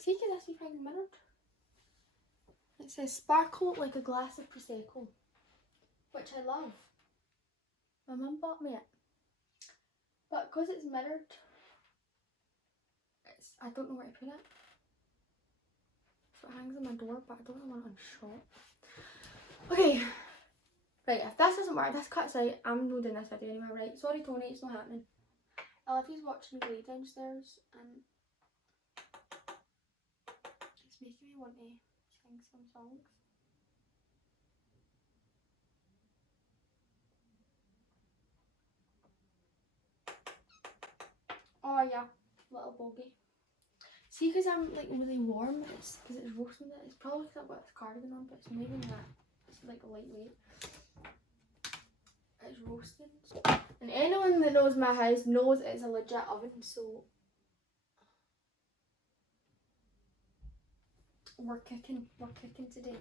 See, can this be thing mirrored? It says sparkle like a glass of Prosecco, which I love. My mum bought me it. But because it's mirrored, I don't know where to put it. So it hangs on my door, but I don't want it on shop. Okay. Right, if this doesn't work, this cuts out, I'm not doing this video anymore, right? Sorry Tony, it's not happening. Olivia's watching me play downstairs and it's making me want to sing some songs. Oh yeah, little bogey. See, because I'm like really warm, it's because it's roasting it. It's probably because I've got this cardigan on, but it's not even that. It's like lightweight. It's roasting. And anyone that knows my house knows it's a legit oven, so we're cooking today.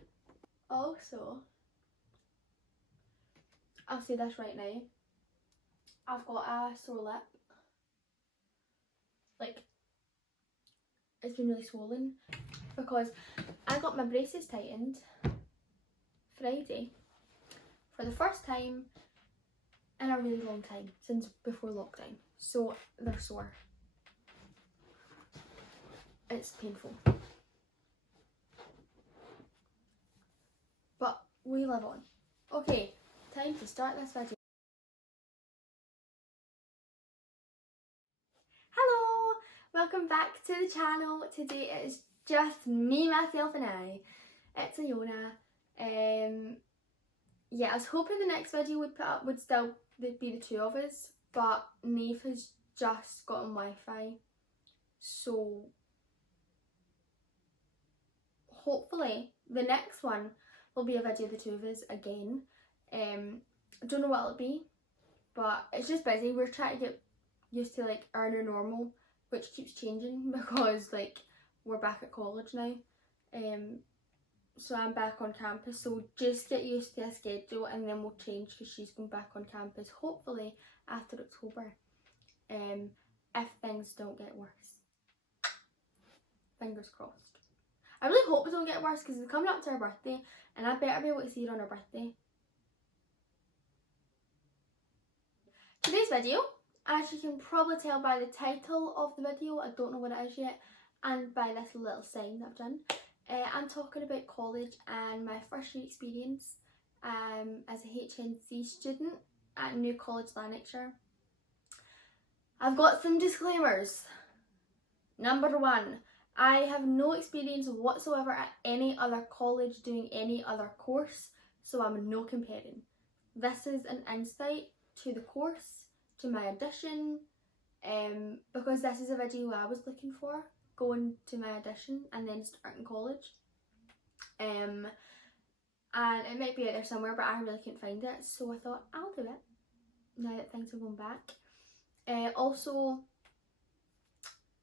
Also, I'll say this right now, I've got a sore lip. Like, it's been really swollen because I got my braces tightened Friday for the first time in a really long time, since before lockdown. So they're sore. It's painful. But we live on. Okay, time to start this video. Hello! Welcome back to the channel. Today it is just me, myself and I. It's Iona. Yeah, I was hoping the next video would still be the two of us, but Neve has just gotten Wi-Fi, so hopefully the next one will be a video of the two of us again. I don't know what it'll be, but it's just busy. We're trying to get used to like our new normal, which keeps changing because like we're back at college now. So I'm back on campus, so just get used to a schedule and then we'll change because she's going back on campus hopefully after October, if things don't get worse. Fingers crossed. I really hope it don't get worse because it's coming up to her birthday and I better be able to see her on her birthday. Today's video, as you can probably tell by the title of the video, I don't know what it is yet, and by this little sign that I've done, I'm talking about college and my first year experience as a HNC student at New College Lanarkshire. I've got some disclaimers. Number one, I have no experience whatsoever at any other college doing any other course, so I'm no comparing. This is an insight to the course, to my audition, because this is a video I was looking for, going to my audition and then starting college. And it might be out there somewhere, but I really couldn't find it, so I thought I'll do it now that things are going back. Also,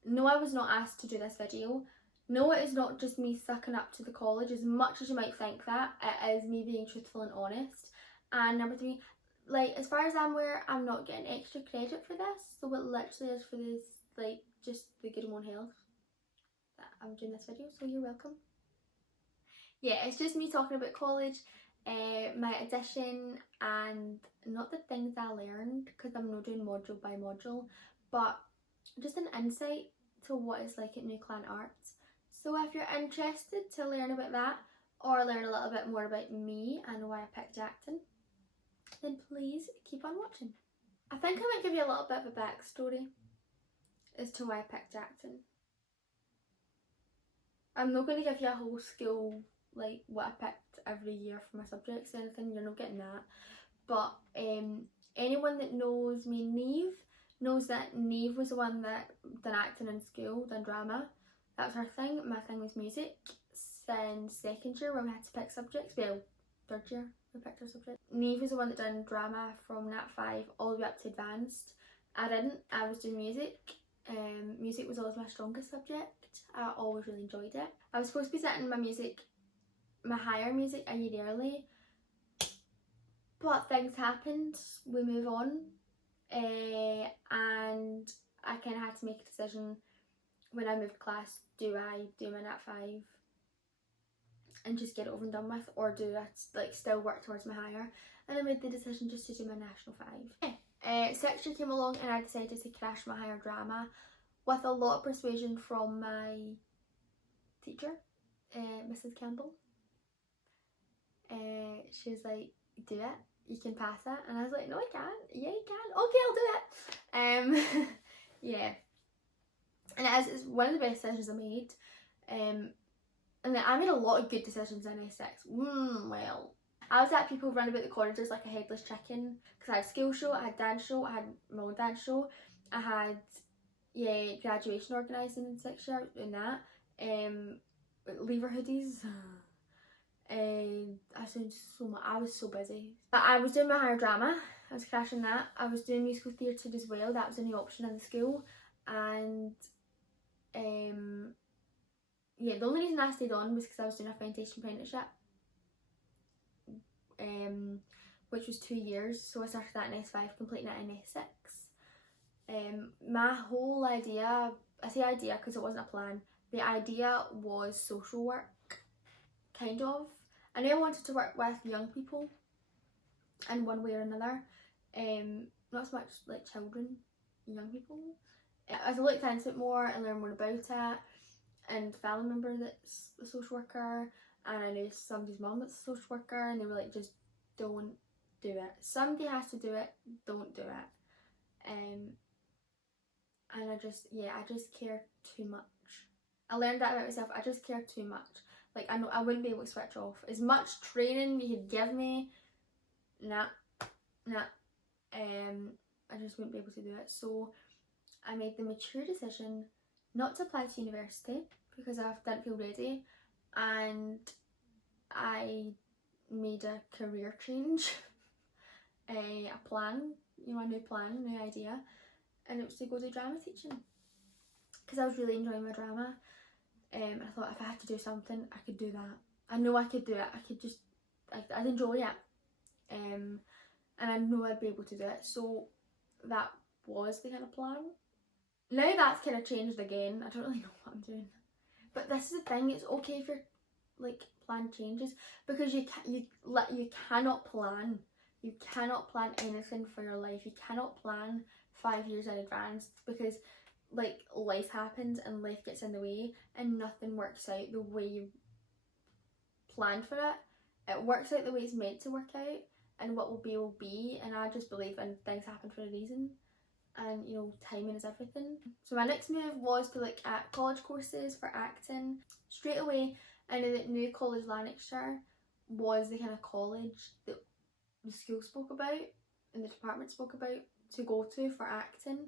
no, I was not asked to do this video. No, it is not just me sucking up to the college as much as you might think that. It is me being truthful and honest. And number three, like, as far as I'm aware, I'm not getting extra credit for this, so it literally is for this, like, just the good of my own health that I'm doing this video, so you're welcome. Yeah, it's just me talking about college, my audition, and not the things I learned, because I'm not doing module by module, but just an insight to what it's like at NCLAN Arts. So if you're interested to learn about that, or learn a little bit more about me and why I picked acting, then please keep on watching. I think I might give you a little bit of a backstory as to why I picked acting. I'm not going to give you a whole school, like what I picked every year for my subjects or anything, you're not getting that. But anyone that knows me and Neve knows that Neve was the one that done acting in school, done drama. That was her thing. My thing was music. Since second year when we had to pick subjects, well, third year we picked our subject. Neve was the one that done drama from Nat 5 all the way up to advanced. I didn't, I was doing music. Music was always my strongest subject. I always really enjoyed it. I was supposed to be sitting my higher music a year early, but things happened, we move on, and I kind of had to make a decision when I moved class, do I do my Nat 5 and just get it over and done with, or do I like still work towards my higher? And I made the decision just to do my National 5. Sixth year came along and I decided to crash my higher drama with a lot of persuasion from my teacher, Mrs. Campbell. She was like, do it, you can pass it. And I was like, no I can't. Yeah you can. Okay, I'll do it. Yeah. And it's one of the best decisions I made. And I made a lot of good decisions in S6. Well, I was at people run about the corridors like a headless chicken, because I had school show, I had dance show, I had my own dance show, I had graduation organising in 6th year, doing that, leaver hoodies. I was so busy. But I was doing my higher drama, I was crashing that. I was doing musical theatre as well, that was the only option in the school. And yeah, the only reason I stayed on was because I was doing a foundation apprenticeship, which was 2 years, so I started that in S5, completing it in S6. My whole idea, I say idea because it wasn't a plan, the idea was social work, kind of. I knew I wanted to work with young people in one way or another, not so much like children, young people. As I looked into it more and learned more about it, and a family member that's a social worker, and I knew somebody's mum that's a social worker, and they were like, just don't do it. Somebody has to do it, don't do it. And I just care too much. I learned that about myself. I just care too much. Like, I know I wouldn't be able to switch off. As much training you could give me, nah. I just wouldn't be able to do it. So I made the mature decision not to apply to university because I didn't feel ready, and I made a career change, a plan, a new plan, a new idea, and it was to go do drama teaching because I was really enjoying my drama. I thought if I had to do something, I could do that. I know I could do it. I could just, I'd enjoy it, and I know I'd be able to do it. So that was the kind of plan. Now that's kind of changed again. I don't really know what I'm doing, but this is the thing. It's okay if your plan changes, because you cannot plan. You cannot plan anything for your life. You cannot plan 5 years in advance, because life happens and life gets in the way and nothing works out the way you planned for it. It works out the way it's meant to work out, and what will be, and I just believe in things happen for a reason, and timing is everything. So my next move was to look at college courses for acting. Straight away I knew that new College Lanarkshire was the kind of college that the school spoke about and the department spoke about to go to for acting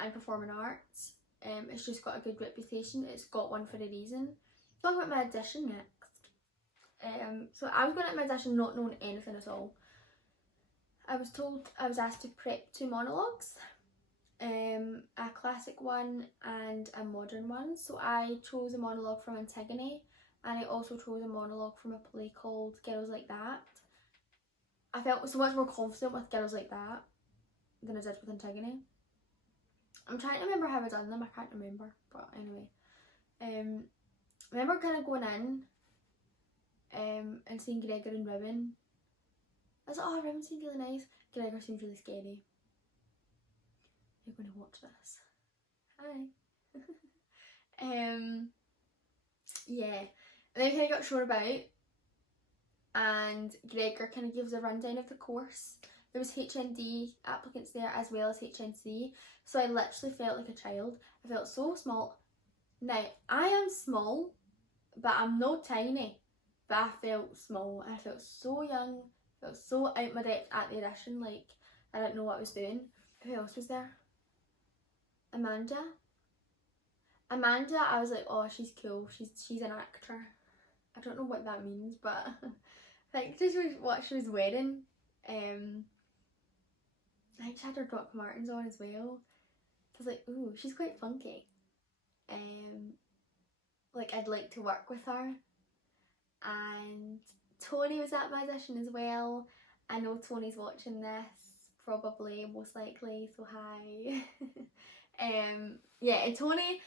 and performing arts. It's just got a good reputation. It's got one for a reason. Talk about my audition next. So I was going at my audition not knowing anything at all. I was asked to prep 2 monologues, a classic one and a modern one. So I chose a monologue from Antigone, and I also chose a monologue from a play called Girls Like That. I felt so much more confident with Girls Like That than I did with Antigone. I'm trying to remember how I done them, I can't remember, but anyway. I remember kind of going in and seeing Gregor and Ribbon. I was like, oh, Ribbon seemed really nice. Gregor seems really scary. You're going to watch this. Hi. Yeah. And then we kind of got shown about, and Gregor kind of gives a rundown of the course. There was HND applicants there as well as HNC, so I literally felt like a child. I felt so small. Now, I am small, but I'm not tiny, but I felt small. I felt so young, I felt so out my depth at the audition, like I didn't know what I was doing. Who else was there? Amanda, I was like, oh, she's cool, she's an actor. I don't know what that means, but I think just what she was wearing. I think she had her Doc Martens on as well. So I was like, ooh, she's quite funky. I'd like to work with her. And Tony was at my audition as well. I know Tony's watching this, probably, most likely, so hi. Yeah, and Tony,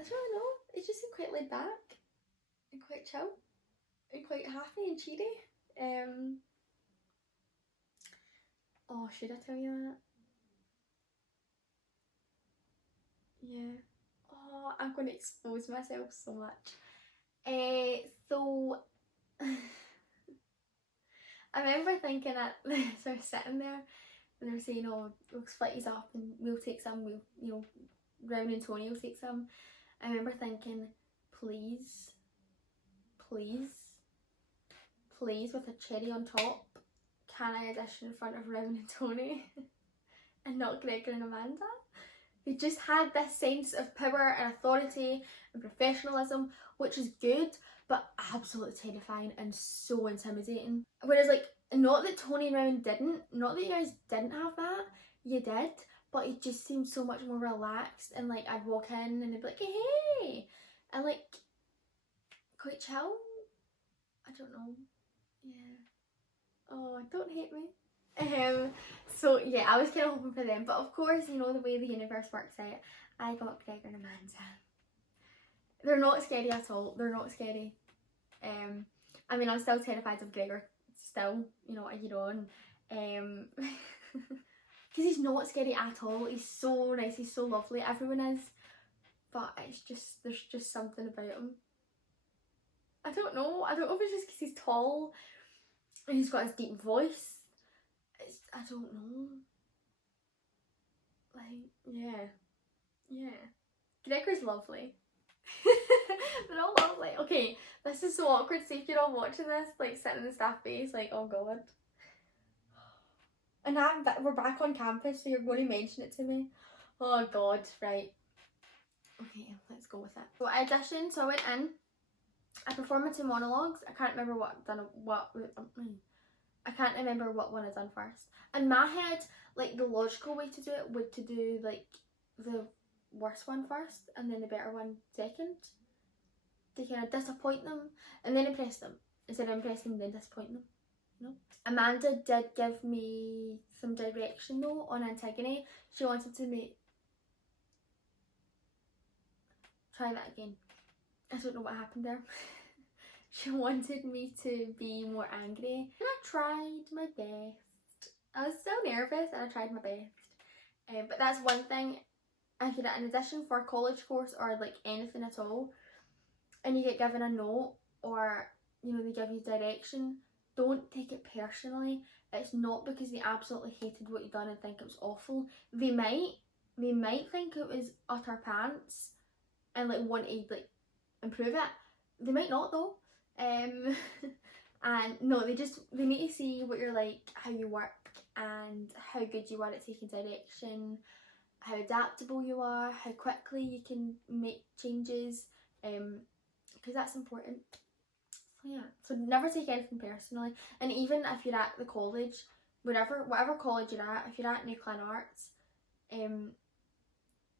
I don't really know, it just seemed quite laid back and quite chill and quite happy and cheery. Oh, should I tell you that? Yeah. Oh, I'm going to expose myself so much. So I remember thinking at so I was sitting there and they were saying, oh, we'll split these up and we'll take some, we'll, you know, Rowan and Tony will take some. I remember thinking, please, with a cherry on top, can I audition in front of Rowan and Tony and not Gregor and Amanda? They just had this sense of power and authority and professionalism, which is good, but absolutely terrifying and so intimidating. Whereas, like, not that Tony and Rowan didn't, not that you guys didn't have that, you did, but it just seemed so much more relaxed, and like I'd walk in and they'd be like, hey, and like quite chill. I don't know. Yeah. Oh, don't hate me. So yeah, I was kind of hoping for them, but of course, you know the way the universe works out, I got Gregor and Amanda. They're not scary at all. They're not scary. I mean, I'm still terrified of Gregor. Still, you know, a year on. Because he's not scary at all. He's so nice. He's so lovely. Everyone is, but it's just there's just something about him. I don't know. I don't know if it's just because he's tall and he's got his deep voice. I don't know. Like, yeah. Gregor's lovely. They're all lovely. Okay, this is so awkward. See if you're all watching this, like sitting in the staff base, like, oh god. And we're back on campus, so you're going to mention it to me. Oh god, right. Okay, let's go with it. So I auditioned, so I went in. I performed my 2 monologues. I can't remember I can't remember what one I done first. In my head, like the logical way to do it would to do like the worst one first and then the better one second, to kind of disappoint them and then impress them instead of impressing them and then disappointing them, you know. Amanda did give me some direction though on Antigone. She wanted to try that again. I don't know what happened there. She wanted me to be more angry and I tried my best. I was still nervous and I tried my best. But that's one thing, if you're in addition for a college course or like anything at all and you get given a note or, you know, they give you direction, don't take it personally. It's not because they absolutely hated what you've done and think it was awful. They might think it was utter pants and like want to like improve it. They might not though. And no, they need to see what you're like, how you work and how good you are at taking direction, how adaptable you are, how quickly you can make changes, because that's important. So yeah, so never take anything personally. And even if you're at the college, whatever college you're at, if you're at NCLAN Arts,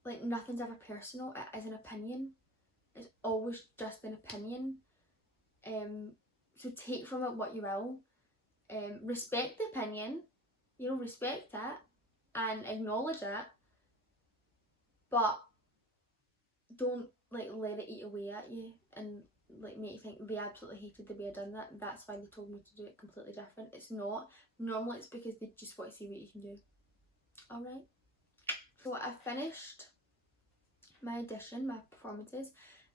like nothing's ever personal. It is an opinion. It's always just an opinion. So take from it what you will. Respect the opinion, you know, respect it and acknowledge it, but don't like let it eat away at you and like make you think they absolutely hated the way I done that. That's why they told me to do it completely different. It's not. Normally it's because they just want to see what you can do. Alright. So I finished my audition, my performances,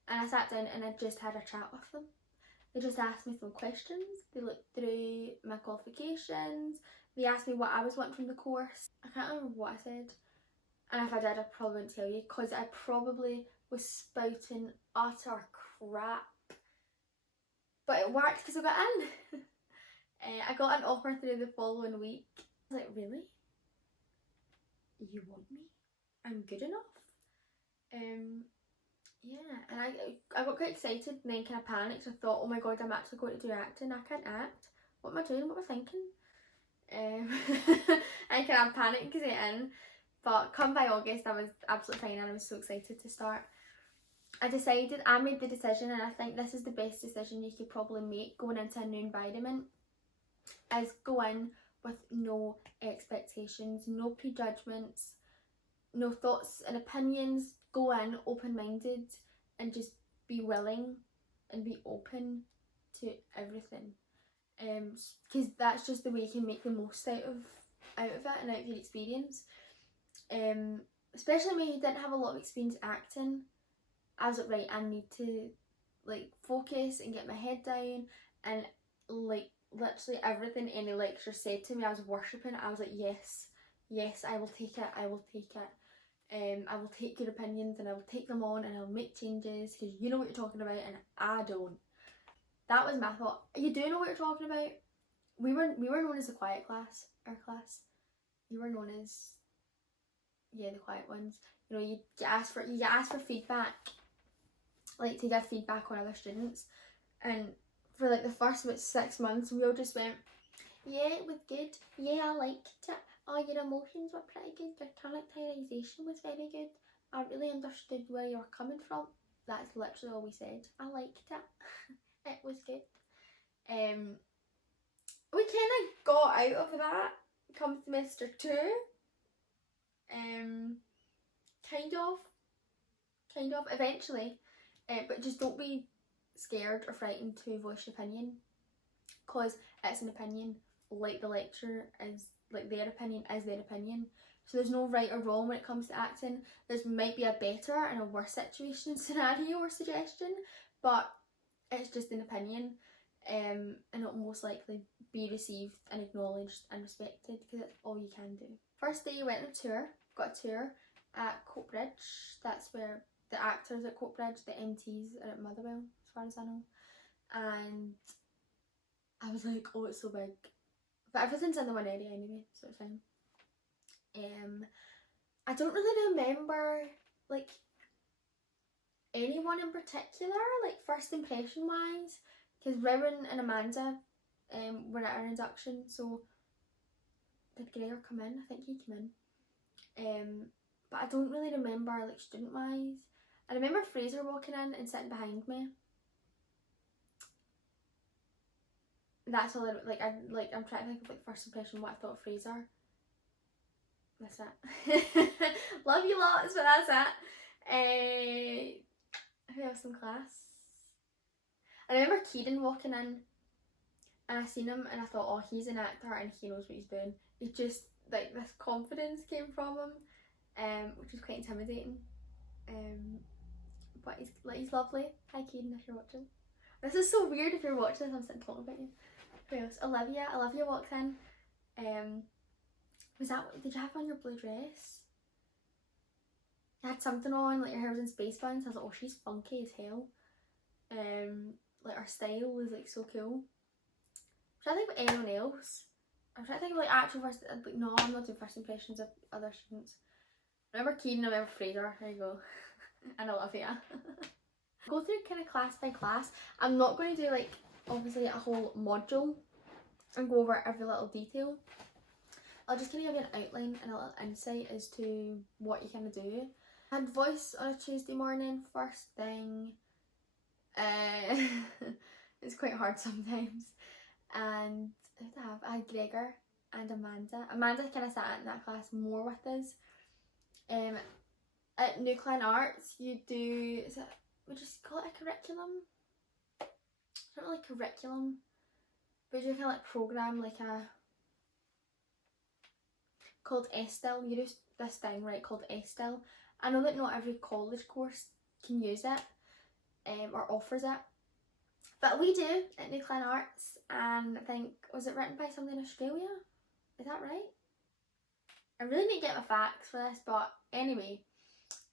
and I sat down and I just had a chat with them. They just asked me some questions. They looked through my qualifications. They asked me what I was wanting from the course. I can't remember what I said. And if I did, I probably wouldn't tell you because I probably was spouting utter crap. But it worked because I got in. I got an offer through the following week. I was like, really? You want me? I'm good enough? Yeah, and I got quite excited and then kind of panicked. I thought, oh my god, I'm actually going to do acting. I can't act. What am I doing? What am I thinking? I kind of panicked because I get in. But come by August, I was absolutely fine and I was so excited to start. I made the decision, and I think this is the best decision you could probably make going into a new environment, is go in with no expectations, no prejudgments, no thoughts and opinions. Go in open-minded and just be willing and be open to everything, because that's just the way you can make the most out of it and out of your experience. Especially when you didn't have a lot of experience acting, I was like, right, I need to like focus and get my head down, and like literally everything any lecturer said to me, I was worshipping. I was like, yes, I will take it, I will take it. I will take your opinions and I will take them on and I'll make changes because you know what you're talking about and I don't. That was my thought. You do know what you're talking about. We were known as the quiet class, our class. You were known as, yeah, the quiet ones. You know, you get asked for feedback, like to give feedback on other students, and for like the first about 6 months we all just went, yeah, it was good, yeah, I liked it, oh, your emotions were pretty good, your characterisation was very good, I really understood where you were coming from. That's literally all we said. I liked it. It was good. We kind of got out of that come semester 2. Kind of eventually, but just don't be scared or frightened to voice your opinion, because it's an opinion, like the lecturer is, like their opinion is their opinion. So there's no right or wrong when it comes to acting. There might be a better and a worse situation, scenario or suggestion, but it's just an opinion, and it'll most likely be received and acknowledged and respected because it's all you can do. First day you went on a tour, got a tour at Coatbridge. That's where the actors at Coatbridge, the MTs are at Motherwell, as far as I know. And I was like, oh, it's so big. But everything's in the one area anyway, so it's fine. I don't really remember like anyone in particular, like first impression wise, because Rowan and Amanda were at our induction. So did Gregor come in? I think he came in. But I don't really remember like student wise. I remember Fraser walking in and sitting behind me. That's all I'm trying to think of like first impression, what I thought of Fraser. That's it. Love you lots, but that's it. Who else in class? I remember Kieran walking in and I seen him and I thought, oh, he's an actor and he knows what he's doing. He just, like, this confidence came from him, which was quite intimidating. But he's lovely. Hi Kieran, if you're watching. This is so weird if you're watching this, I'm sitting talking about you. Who else? Olivia walked in. Did you have on your blue dress? You had something on, like your hair was in space buns. I was like, oh, she's funky as hell. Like her style was like so cool. I'm trying to think of anyone else. I'm trying to think of like actual first, like no, I'm not doing first impressions of other students. I remember Keenan, I remember Fraser, there you go. And Olivia. Go through kind of class by class. I'm not going to do like obviously a whole module and go over every little detail. I'll just kind of give you an outline and a little insight as to what you kind of do. I had voice on a Tuesday morning, first thing. It's quite hard sometimes. And I had Gregor and Amanda. Amanda kind of sat in that class more with us. At NCLAN Arts, you do, would you call it a curriculum? It's not really curriculum, but you kind of like program like called ESTIL. You do this thing, right, called ESTIL. I know that not every college course can use it or offers it, but we do at NCLAN Arts, and I think, was it written by somebody in Australia? Is that right? I really need to get my facts for this, but anyway,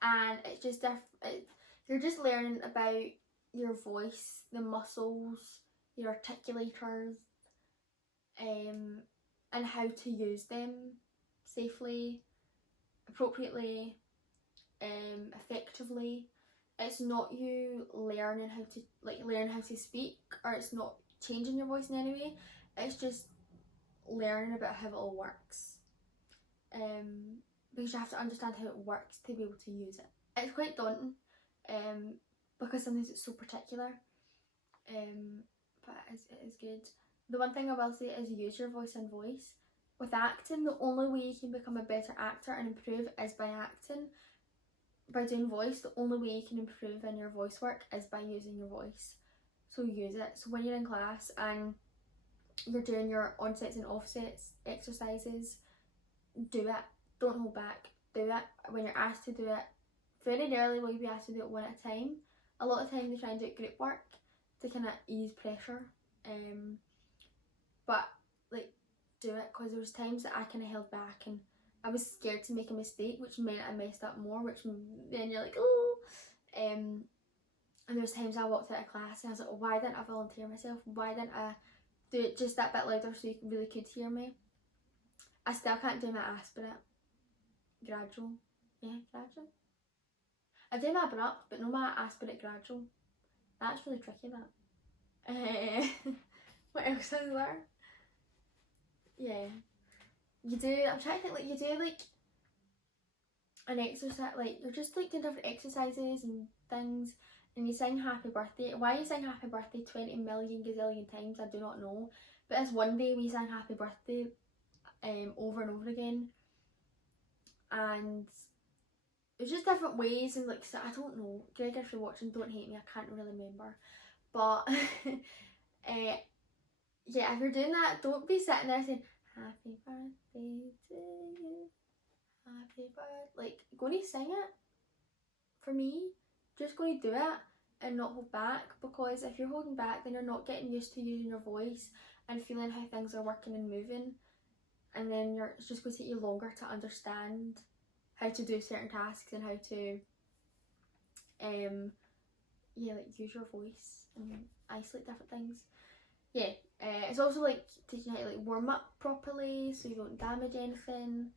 and it's just different. You're just learning about your voice, the muscles, your articulators, and how to use them safely, appropriately, effectively. It's not you learning how to speak, or it's not changing your voice in any way. It's just learning about how it all works. Because you have to understand how it works to be able to use it. It's quite daunting, because sometimes it's so particular, but it is good. The one thing I will say is use your voice in voice. With acting, the only way you can become a better actor and improve is by acting. by doing voice, the only way you can improve in your voice work is by using your voice. So use it. So when you're in class and you're doing your onsets and offsets exercises, do it. Don't hold back. Do it. When you're asked to do it, very rarely will you be asked to do it one at a time. A lot of time they try and do it group work to kind of ease pressure. But like, do it, because there was times that I kind of held back and I was scared to make a mistake, which meant I messed up more, which then you're like, oh. And there was times I walked out of class and I was like, oh, why didn't I volunteer myself? Why didn't I do it just that bit louder so you really could hear me? I still can't do my aspirate. Gradual. Yeah, gradual. I do my abrupt, but no my aspirate gradual. That's really tricky, that. What else is there? Yeah. You do, I'm trying to think, like, you do like an exercise, like, you're just like doing different exercises and things, and you sing happy birthday. Why you sing happy birthday 20 million gazillion times, I do not know. But this one day we sang happy birthday over and over again, and it's just different ways, and like, so I don't know, Greg, if you're watching, don't hate me, I can't really remember, but yeah, if you're doing that, don't be sitting there saying happy birthday to you, happy birthday, like, go and sing it. For me, just go and do it and not hold back, because if you're holding back, then you're not getting used to using your voice and feeling how things are working and moving, and then it's just going to take you longer to understand how to do certain tasks and how to yeah, like, use your voice and isolate different things. Yeah, it's also like teaching how to like warm up properly so you don't damage anything.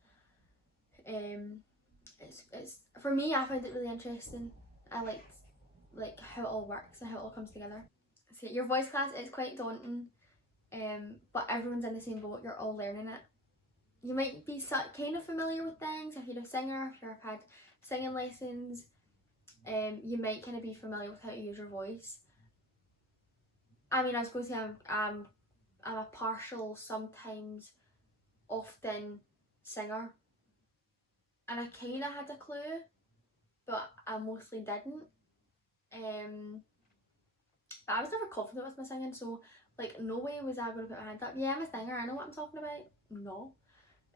It's for me, I find it really interesting. I liked like how it all works and how it all comes together. So your voice class is quite daunting, but everyone's in the same boat. You're all learning it. You might be kind of familiar with things if you're a singer, if you've had singing lessons. You might kind of be familiar with how to use your voice. I mean, I was going to say I'm a partial, sometimes, often singer, and I kind of had a clue, but I mostly didn't. But I was never confident with my singing, so like, no way was I going to put my hand up. Yeah, I'm a singer, I know what I'm talking about. No.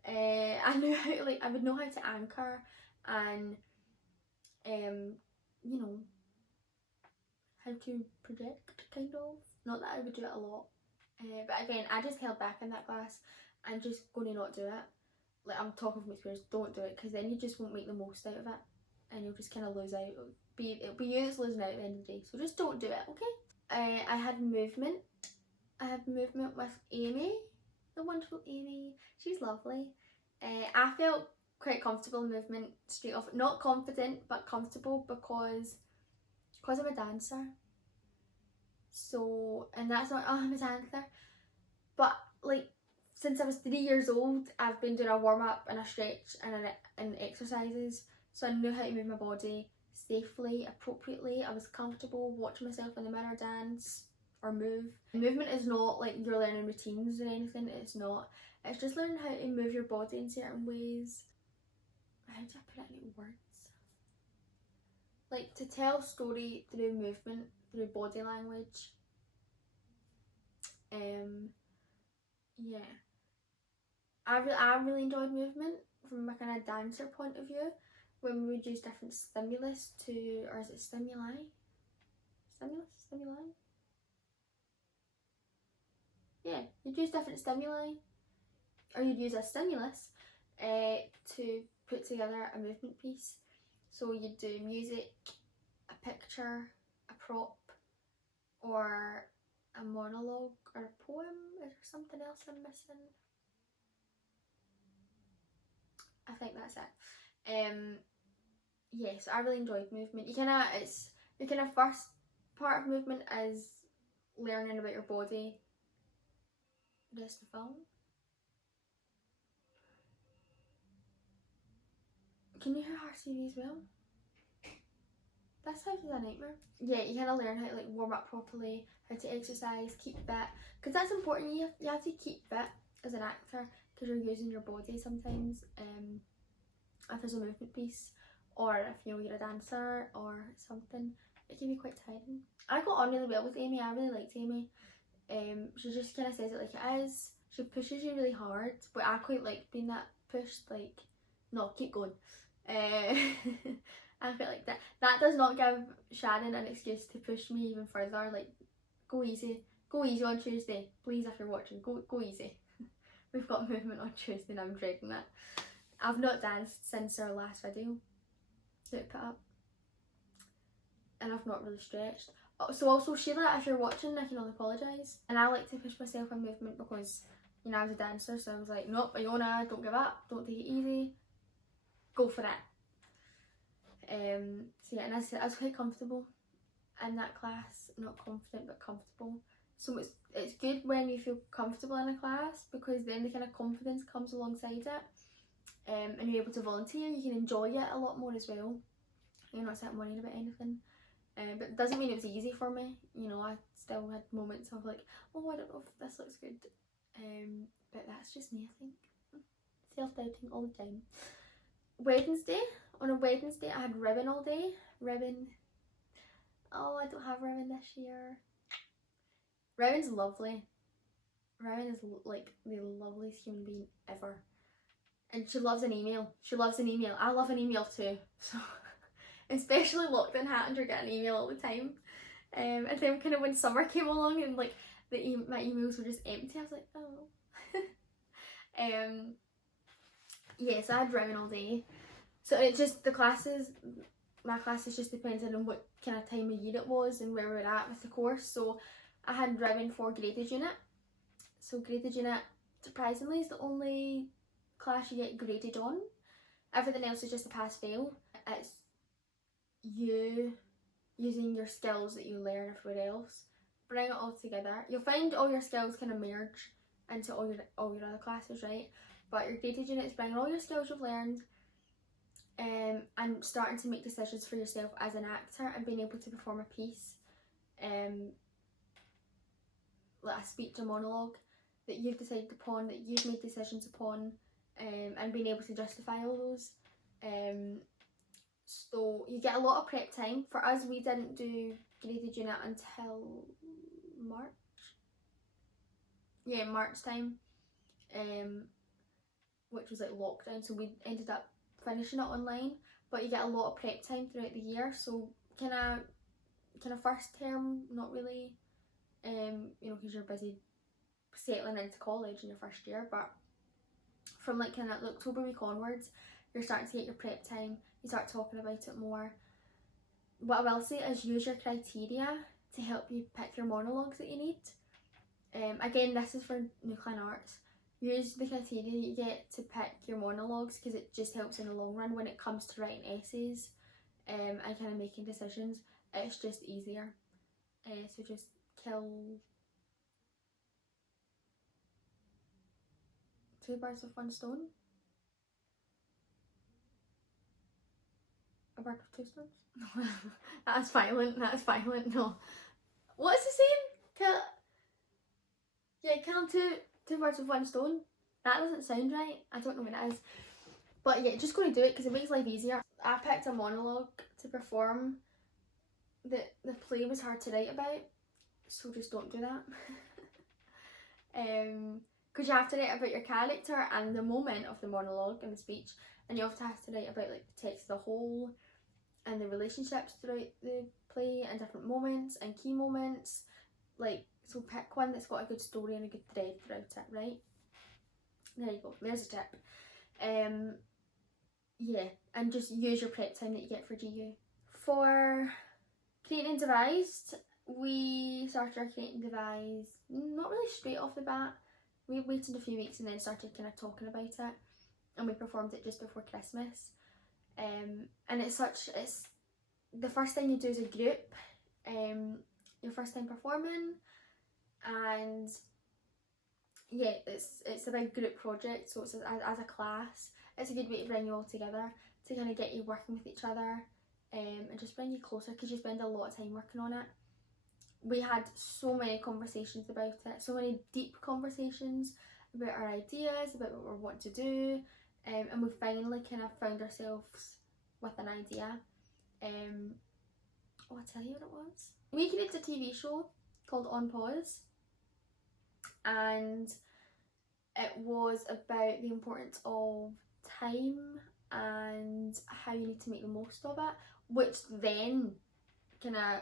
I knew how to, like, I would know how to anchor and you know, how to project, kind of. Not that I would do it a lot, but again, I just held back in that class. I'm just going to not do it. Like, I'm talking from experience, don't do it, because then you just won't make the most out of it and you'll just kind of lose out. It'll be you that's losing out at the end of the day, so just don't do it, okay? I had movement. I had movement with Amy, the wonderful Amy. She's lovely. I felt quite comfortable in movement straight off. Not confident, but comfortable, because I'm a dancer. So, and that's not, oh, I'm a dancer. But like, since I was 3 years old, I've been doing a warm up and a stretch and exercises. So I knew how to move my body safely, appropriately. I was comfortable watching myself in the mirror dance or move. Movement is not like you're learning routines or anything. It's not. It's just learning how to move your body in certain ways. How do I put it into words? Like, to tell a story through movement, through body language. Yeah. I really enjoyed movement from a kind of dancer point of view, when we would use different stimulus to, or is it stimuli? Stimuli? Yeah, you'd use different stimuli, or you'd use a stimulus to put together a movement piece. So you'd do music, a picture, a prop, or a monologue, or a poem. Is there something else I'm missing? I think that's it. Yes, I really enjoyed movement. The kind of first part of movement is learning about your body. Just the film. Can you hear RCV as well? This house is a nightmare. Yeah, you kind of learn how to like warm up properly, how to exercise, keep fit, because that's important. You have to keep fit as an actor, because you're using your body sometimes. If there's a movement piece, or if you know you're a dancer or something, it can be quite tiring. I got on really well with Amy. I really liked Amy. She just kind of says it like it is. She pushes you really hard, but I quite like being that pushed, like, no, keep going. I feel like that does not give Shannon an excuse to push me even further, like, go easy on Tuesday, please, if you're watching, go easy. We've got movement on Tuesday and I'm dreading that. I've not danced since our last video that I put up, and I've not really stretched. So also, Sheila, if you're watching, I can only apologise. And I like to push myself in movement because, you know, I was a dancer, so I was like, nope, Iona, don't give up, don't take it easy, go for it. So yeah, and as I said, I was quite comfortable in that class, not confident but comfortable. So it's good when you feel comfortable in a class, because then the kind of confidence comes alongside it, and you're able to volunteer, you can enjoy it a lot more as well. You're not sitting worrying about anything. But it doesn't mean it was easy for me. You know, I still had moments of like, oh, I don't know if this looks good. But that's just me, I think. Self-doubting all the time. On a Wednesday, I had ribbon all day. Ribbon. Oh, I don't have ribbon this year. Ribbon's lovely. Ribbon is like the loveliest human being ever. And she loves an email. I love an email too. So, especially locked in Hattinger, get an email all the time. And then kind of when summer came along and like my emails were just empty, I was like, oh. Yeah, so I had ribbon all day. So it just, my classes just depended on what kind of time of year it was and where we were at with the course. So I had ribbon for graded unit. So graded unit, surprisingly, is the only class you get graded on. Everything else is just a pass-fail. It's you using your skills that you learn everywhere else, bring it all together. You'll find all your skills kind of merge into all your other classes, right? But your graded unit is bringing all your skills you've learned, and starting to make decisions for yourself as an actor and being able to perform a piece, like a speech or monologue that you've decided upon, that you've made decisions upon, and being able to justify all those. So you get a lot of prep time. For us, we didn't do graded unit until March. Yeah, March time, which was like lockdown, so we ended up finishing it online. But you get a lot of prep time throughout the year, so kind of first term, not really, you know, because you're busy settling into college in your first year. But from like kind of October week onwards, you're starting to get your prep time. You start talking about it more. What I will say is use your criteria to help you pick your monologues that you need. Again, this is for NCLAN Arts. Use the criteria that you get to pick your monologues, because it just helps in the long run when it comes to writing essays, and kind of making decisions. It's just easier. So just kill 2 birds with 1 stone. A bird with 2 stones? That is violent, no. What is it saying? Kill 2 birds with 1 stone. That doesn't sound right. I don't know what it is. But yeah, just go to do it because it makes life easier. I picked a monologue to perform that the play was hard to write about, so just don't do that. Because you have to write about your character and the moment of the monologue and the speech, and you also have to write about like the text as a whole and the relationships throughout the play and different moments and key moments. Like, so pick one that's got a good story and a good thread throughout it, right? There you go, there's a tip. Yeah, and just use your prep time that you get for GU. For creating and devised, we started our creating and devise not really straight off the bat. We waited a few weeks and then started kind of talking about it, and we performed it just before Christmas. And it's the first thing you do as a group, your first time performing, and yeah, it's a big group project, so it's as a class. It's a good way to bring you all together, to kind of get you working with each other, and just bring you closer, because you spend a lot of time working on it. We had so many conversations about it, so many deep conversations about our ideas, about what we want to do, and we finally kind of found ourselves with an idea. I'll tell you what it was. We created a TV show called On Pause, and it was about the importance of time and how you need to make the most of it, which then kind of,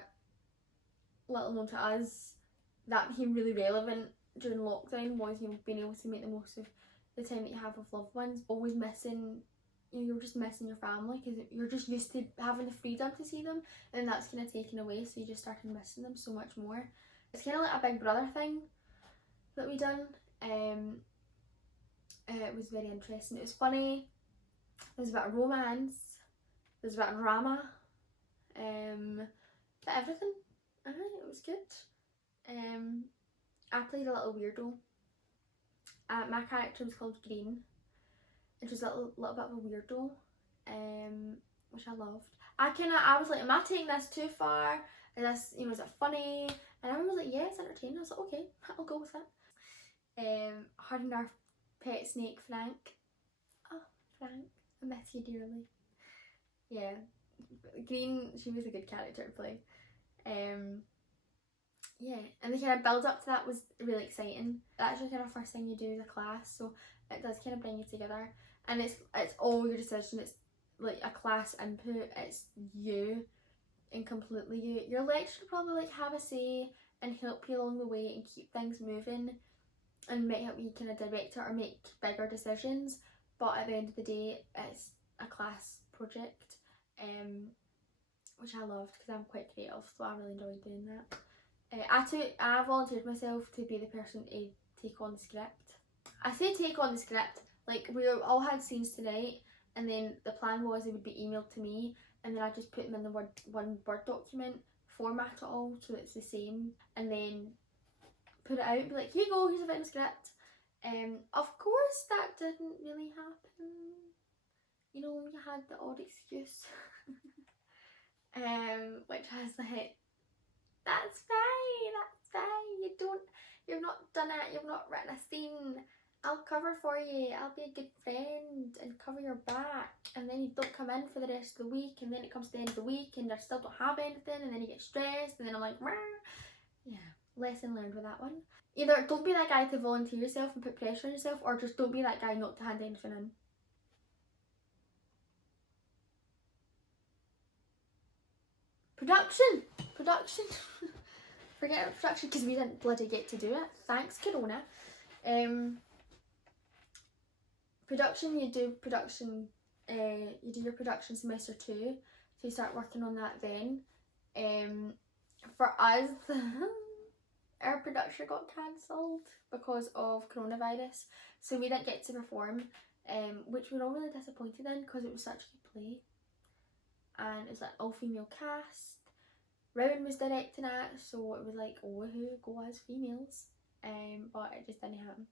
little known to us, that became really relevant during lockdown, was, you know, being able to make the most of the time that you have with loved ones. Always missing, you know, you're just missing your family because you're just used to having the freedom to see them, and that's kind of taken away, so you just started missing them so much more. It's kind of like a Big Brother thing that we done. It was very interesting. It was funny. There was a bit of romance. There was a bit of drama. But everything. It was good. I played a little weirdo. My character was called Green, and she was a little bit of a weirdo, which I loved. I was like, am I taking this too far? Is this, you know, is it funny? And everyone was like, yeah, it's entertaining. I was like, okay, I'll go with it. Her and our pet snake, Frank. Oh, Frank, I miss you dearly. Yeah, Green, she was a good character to play. Yeah, and the kind of build up to that was really exciting. That's your kind of first thing you do as a class, so it does kind of bring you together. And it's all your decision. It's like a class input. It's you, and completely you. Your lecturer probably like have a say and help you along the way and keep things moving, and might help you kind of direct it or make bigger decisions. But at the end of the day, it's a class project, which I loved because I'm quite creative, so I really enjoyed doing that. I volunteered myself to be the person to take on the script. I say take on the script, like we all had scenes to write, and then the plan was they would be emailed to me, and then I just put them in the one Word document, format it all so it's the same, and then put it out and be like, here you go, here's a written script. Of course that didn't really happen. You know, you had the odd excuse. Which I was like, that's fine, you've not done it, you've not written a scene, I'll cover for you, I'll be a good friend and cover your back, and then you don't come in for the rest of the week, and then it comes to the end of the week and I still don't have anything, and then you get stressed, and then I'm like, rah. Yeah, lesson learned with that one. Either don't be that guy to volunteer yourself and put pressure on yourself, or just don't be that guy not to hand anything in. Production! Forget about production because we didn't bloody get to do it. Thanks, Corona. Production, you do your production semester 2, so you start working on that then. For us, our production got cancelled because of coronavirus, so we didn't get to perform, which we were all really disappointed in because it was such a good play, and it was like all female cast. Rowan was directing it, so it was like, oh, who go as females, but it just didn't happen.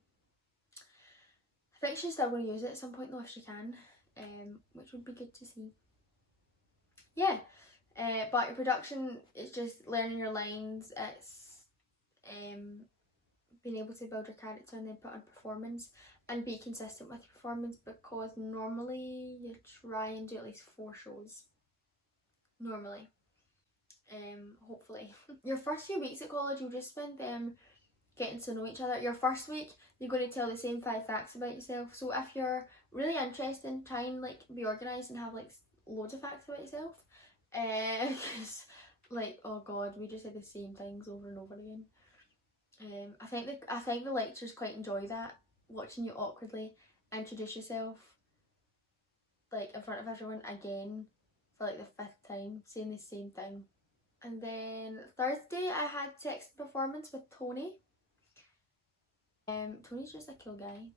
I think she's still going to use it at some point though if she can, which would be good to see. Yeah, but your production is just learning your lines, it's being able to build your character and then put on performance and be consistent with your performance, because normally you try and do at least 4 shows. Normally. Hopefully. Your first few weeks at college, you'll just spend them getting to know each other. Your first week, you're going to tell the same 5 facts about yourself. So if you're really interested, try and like be organised and have like loads of facts about yourself. Because like, oh god, we just say the same things over and over again. I think the lecturers quite enjoy that, watching you awkwardly introduce yourself like in front of everyone again for like the 5th time, saying the same thing. And then Thursday I had text performance with Tony. Tony's just a cool guy.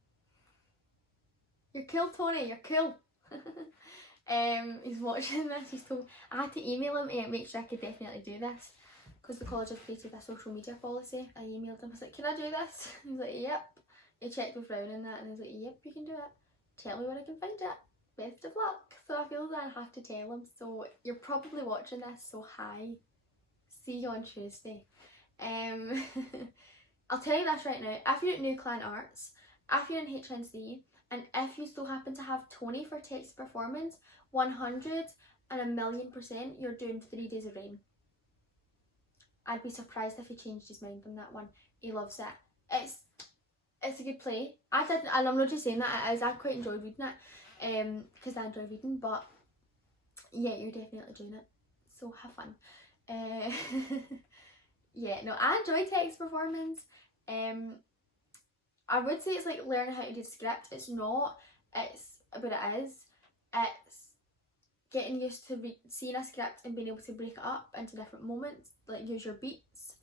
You're cool, Tony, you're cool. He's watching this. He's told I had to email him to make sure I could definitely do this, because the college have created a social media policy. I emailed him, I was like, can I do this? He was like, yep. He checked with Rowan and that, and he was like, yep, you can do it. Tell me when I can find it. Best of luck. So I feel that I have to tell him. So you're probably watching this, so hi. See you on Tuesday. I'll tell you this right now. If you're at NCLAN Arts, if you're in HNC, and if you still happen to have Tony for text performance, 100 and 1,000,000% you're doing 3 Days of Rain. I'd be surprised if he changed his mind on that one. He loves it. It's a good play. I did, and I'm not just saying that, I quite enjoyed reading it, because I enjoy reading, but yeah, you're definitely doing it, so have fun. Yeah, no, I enjoy text performance. I would say it's like learning how to do script. It's not, but it is. It's getting used to seeing a script and being able to break it up into different moments, like use your beats.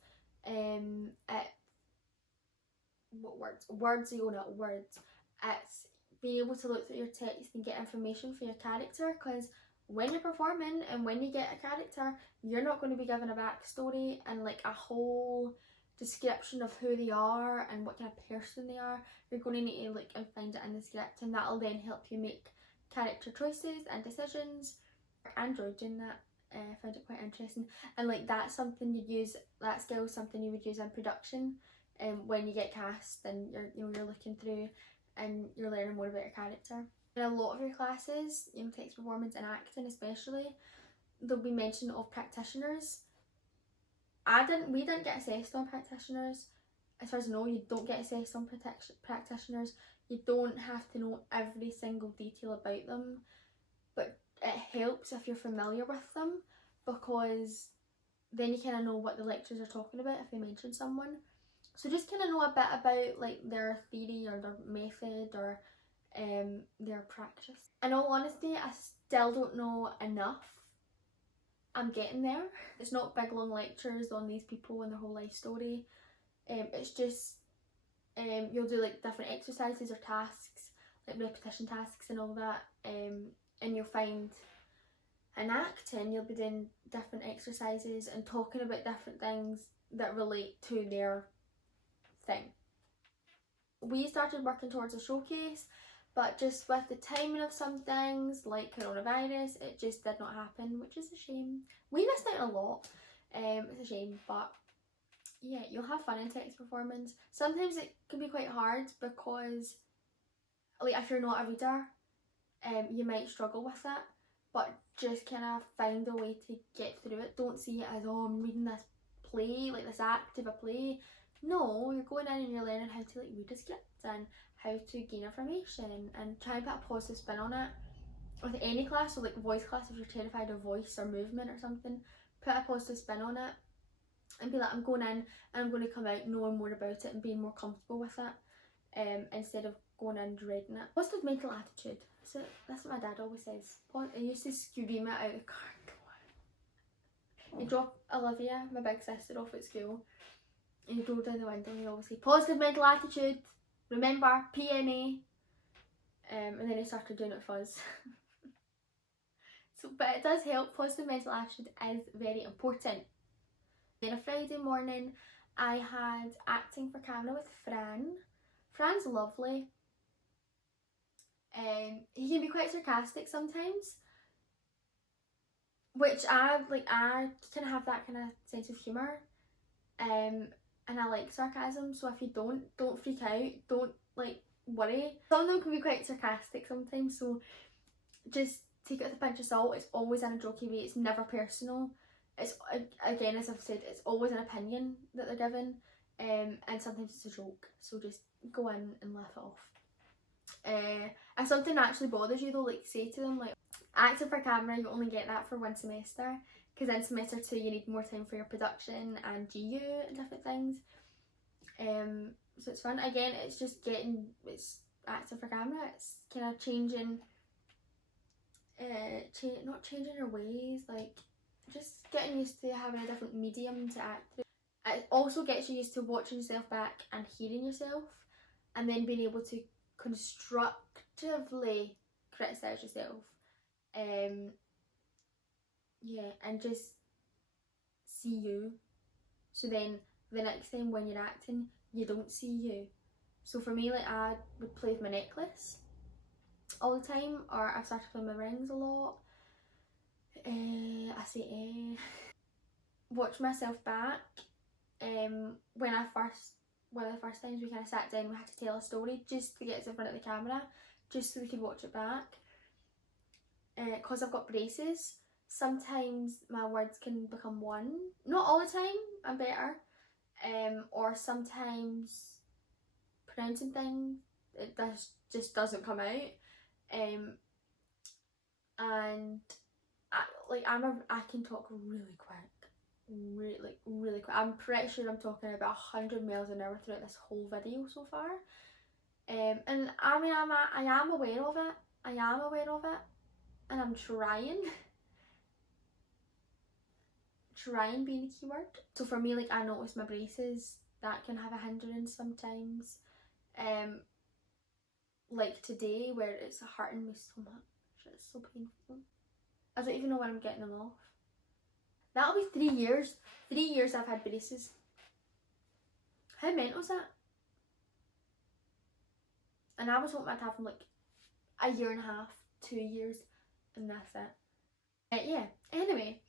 Words, Iona, words. It's being able to look through your text and get information for your character, because when you're performing and when you get a character, you're not going to be given a backstory and like a whole description of who they are and what kind of person they are. You're going to need to like and find it in the script, and that'll then help you make character choices and decisions. I enjoyed doing that. I found it quite interesting, and like that's something you'd use. That skill is something you would use in production, when you get cast and you're looking through and you're learning more about your character. In a lot of your classes, text performance and acting especially, there'll be mention of practitioners. We didn't get assessed on practitioners. As far as I know, you don't get assessed on practitioners. You don't have to know every single detail about them, but it helps if you're familiar with them, because then you kind of know what the lecturers are talking about if they mention someone. So just kind of know a bit about like their theory or their method or their practice. In all honesty, I still don't know enough. I'm getting there. It's not big long lectures on these people and their whole life story. It's just you'll do like different exercises or tasks, like repetition tasks and all that, and you'll find in acting you'll be doing different exercises and talking about different things that relate to their thing. We started working towards a showcase, but just with the timing of some things like coronavirus, it just did not happen, which is a shame. We missed out on a lot. It's a shame, but yeah, you'll have fun in text performance. Sometimes it can be quite hard because like if you're not a reader, you might struggle with it, but just kind of find a way to get through it. Don't see it as, oh, I'm reading this play, like this act of a play. No, you're going in and you're learning how to like read a script and how to gain information and try and put a positive spin on it. With any class, so like voice class, if you're terrified of voice or movement or something, put a positive spin on it and be like, I'm going in and I'm going to come out knowing more about it and being more comfortable with it, instead of going in dreading it. Positive mental attitude. So that's what my dad always says. He used to scream it out of the car. He'd drop Olivia, my big sister, off at school, and he'd roll down the window and he'd always say, positive mental attitude, remember, PMA. And then he started doing it for us. But it does help. Positive mental attitude is very important. Then a Friday morning, I had acting for camera with Fran. Fran's lovely. He can be quite sarcastic sometimes, which I kind of have that kind of sense of humour, and I like sarcasm. So if you don't freak out, don't like worry. Some of them can be quite sarcastic sometimes, so just take it with a pinch of salt. It's always in a jokey way. It's never personal. It's, again, as I've said, it's always an opinion that they're given, and sometimes it's a joke. So just go in and laugh it off. If something actually bothers you though, like say to them like, acting for camera, you only get that for one semester, because in semester 2 you need more time for your production and GU and different things. So it's fun. Again, it's just it's acting for camera. It's kind of changing, not changing your ways, like just getting used to having a different medium to act through. It also gets you used to watching yourself back and hearing yourself, and then being able to constructively criticise yourself. Yeah, and just see you. So then the next time when you're acting, you don't see you. So for me, like I would play with my necklace all the time, or I've started playing my rings a lot. Watch myself back. One of the first times we kind of sat down, we had to tell a story just to get us in front of the camera, just so we could watch it back. Because I've got braces, sometimes my words can become one. Not all the time, I'm better. Or sometimes pronouncing things, it just doesn't come out. And I can talk really quick, really quick. I'm pretty sure I'm talking about 100 miles an hour throughout this whole video so far. And I mean, I am aware of it. I am aware of it, and I'm trying. Trying being the key word. So for me, like, I notice my braces, that can have a hindrance sometimes. Like today, where it's hurting me so much. It's so painful. I don't even know when I'm getting them off. That'll be 3 years. 3 years I've had braces. How mental is that? And I was hoping I'd have them like a year and a half, 2 years, and that's it. Yeah, anyway,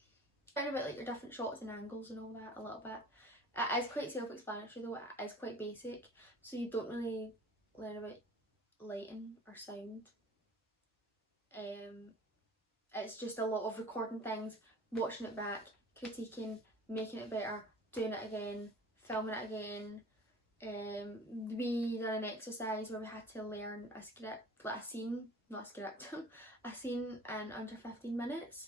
learn about like your different shots and angles and all that a little bit. It is quite self-explanatory though, it is quite basic, so you don't really learn about lighting or sound. It's just a lot of recording things, watching it back, critiquing, making it better, doing it again, filming it again. We done an exercise where we had to learn a script, like a scene, not a script, a scene in under 15 minutes.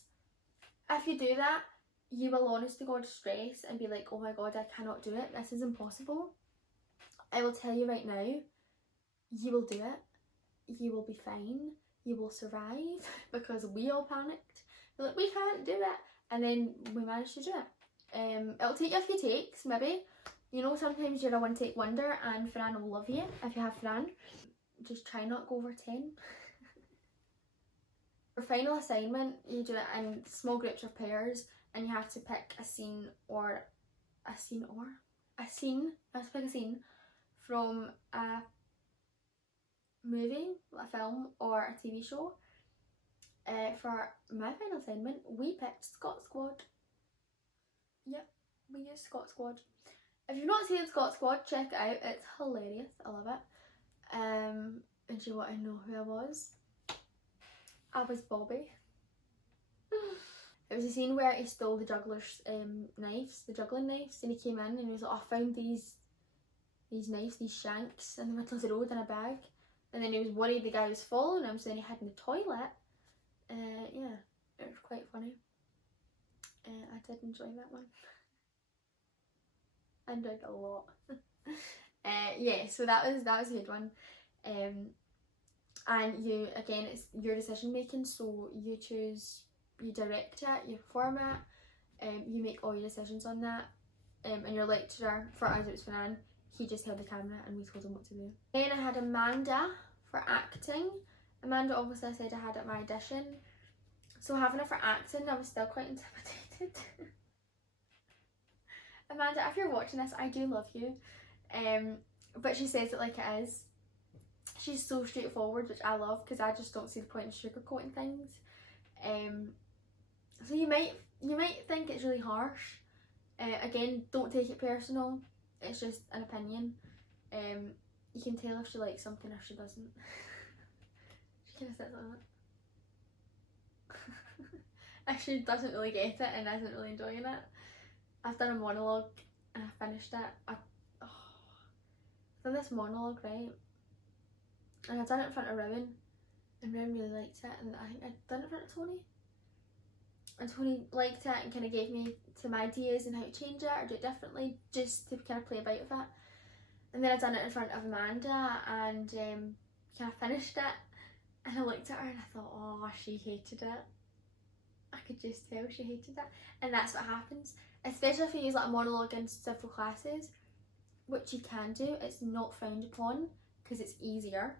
If you do that, you will honest to God stress and be like, oh my god, I cannot do it, this is impossible. I will tell you right now, you will do it, you will be fine, you will survive, because we all panicked. We're like, we can't do it, and then we managed to do it. It'll take you a few takes, maybe. You know, sometimes you're a one take wonder, and Fran will love you if you have Fran. Just try not to go over 10. For final assignment, you do it in small groups or pairs, and you have to pick a scene from a movie, a film, or a TV show. For my final assignment, we picked Scott Squad. Yep, we used Scott Squad. If you've not seen Scott Squad, check it out. It's hilarious. I love it. And do you want to know who I was? I was Bobby. It was a scene where he stole the juggler's knives, the juggling knives, and he came in and he was like, oh, I found these knives, these shanks in the middle of the road in a bag. And then he was worried the guy was following him, so then he hid in the toilet. Yeah, it was quite funny. I did enjoy that one. I enjoyed it a lot. Yeah, so that was a good one. And you, again, it's your decision making, so you choose, you direct it, you perform it, you make all your decisions on that. And your lecturer, for us it was Fernand, he just held the camera and we told him what to do. Then I had Amanda for acting. Amanda obviously said I had at my audition. So having her for acting, I was still quite intimidated. Amanda, if you're watching this, I do love you. But she says it like it is. She's so straightforward, which I love, because I just don't see the point in sugarcoating things. So you might think it's really harsh. Again, don't take it personal. It's just an opinion. You can tell if she likes something or if she doesn't. She kind of sits like that. If she doesn't really get it and isn't really enjoying it. I've done a monologue and I finished it. I've done this monologue, right? And I've done it in front of Rowan, and Rowan really liked it, and I think I'd done it in front of Tony. And Tony liked it and kind of gave me some ideas on how to change it or do it differently, just to kind of play about with it. And then I've done it in front of Amanda and kind of finished it, and I looked at her and I thought, oh, she hated it. I could just tell she hated it. And that's what happens, especially if you use like a monologue in several classes, which you can do. It's not frowned upon because it's easier,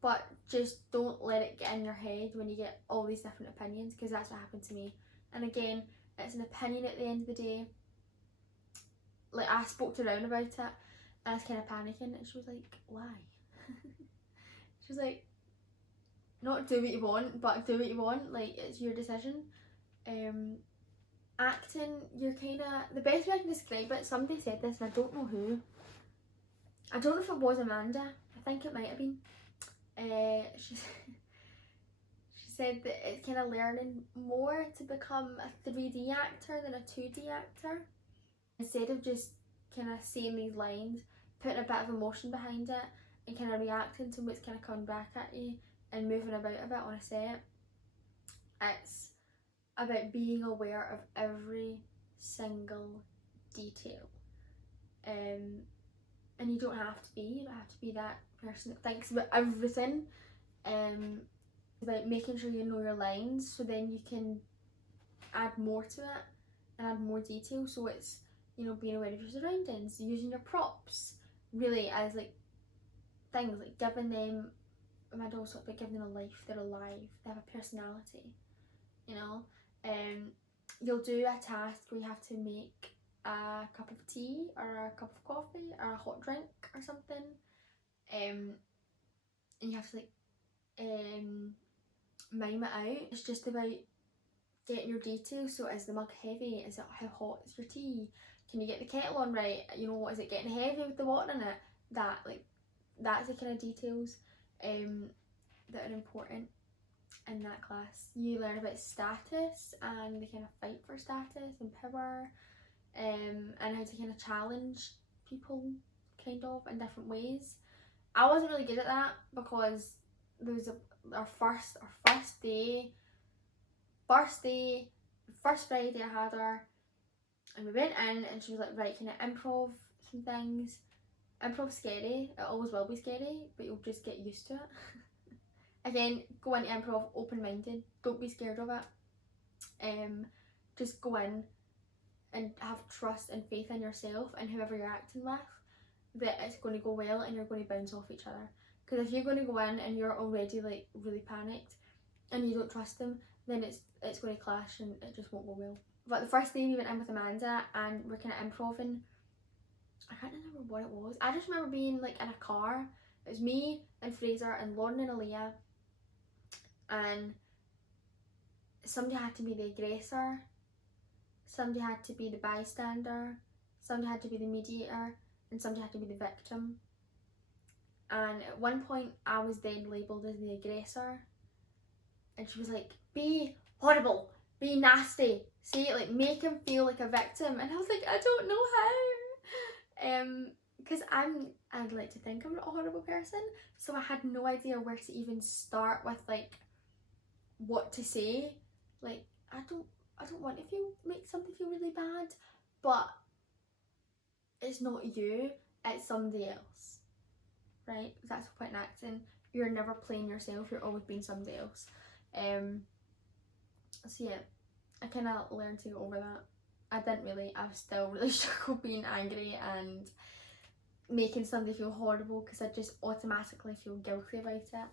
but just don't let it get in your head when you get all these different opinions, because that's what happened to me. And again, it's an opinion at the end of the day. Like, I spoke to Rowan about it and I was kind of panicking, and she was like, why? She was like, not do what you want, but do what you want, like, it's your decision. Acting, you're kind of, the best way I can describe it, somebody said this and I don't know who. I don't know if it was Amanda, I think it might have been. She said that it's kind of learning more to become a 3D actor than a 2D actor. Instead of just kind of saying these lines, putting a bit of emotion behind it and kind of reacting to what's kind of coming back at you and moving about a bit on a set. It's about being aware of every single detail. And you don't have to be that person that thinks about everything. It's about making sure you know your lines, so then you can add more to it and add more detail. So it's, you know, being aware of your surroundings, using your props really as like things, like giving them, I'd also be giving them a life. They're alive, they have a personality, you know. You'll do a task where you have to make a cup of tea or a cup of coffee or a hot drink or something, and you have to like mime it out. It's just about getting your details. So is the mug heavy? Is it, how hot is your tea? Can you get the kettle on right? You know, is it getting heavy with the water in it? That's the kind of details that are important in that class. You learn about status and the kind of fight for status and power, and how to kind of challenge people kind of in different ways. I wasn't really good at that because there was our first Friday I had her, and we went in and she was like, right, can I improv some things? Improv's scary, it always will be scary, but you'll just get used to it. Again, go into improv open-minded, don't be scared of it. Just go in and have trust and faith in yourself and whoever you're acting with, that it's going to go well and you're going to bounce off each other. Because if you're going to go in and you're already like really panicked and you don't trust them, then it's going to clash and it just won't go well. But the first day we went in with Amanda and we're kind of improving. I can't remember what it was. I just remember being like in a car. It was me and Fraser and Lauren and Aaliyah, and somebody had to be the aggressor, somebody had to be the bystander, somebody had to be the mediator, and somebody had to be the victim. And at one point I was then labelled as the aggressor, and she was like, be horrible, be nasty, say it, like make him feel like a victim. And I was like, I don't know how. Because I'd like to think I'm not a horrible person, so I had no idea where to even start with like what to say. Like I don't want to make something feel really bad, but it's not you, it's somebody else, right? That's the point in acting. You're never playing yourself, you're always being somebody else. So yeah, I kind of learned to get over that. I was still really struggle being angry and making somebody feel horrible, because I just automatically feel guilty about it.